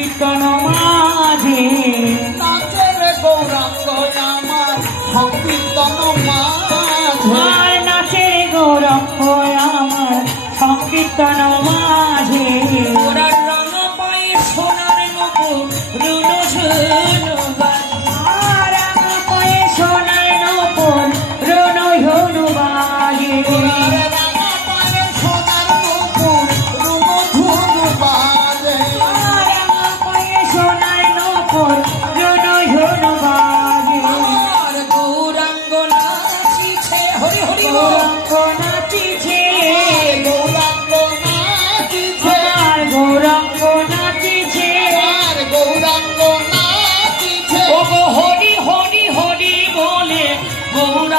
কীর্তন মাঝে। নাচের গৌরাঙ্গ আমার সংকীর্তন মাঝে। নাচের আমার সংকীর্তন মাঝে। ওরা সোনার মতো রুলো amor.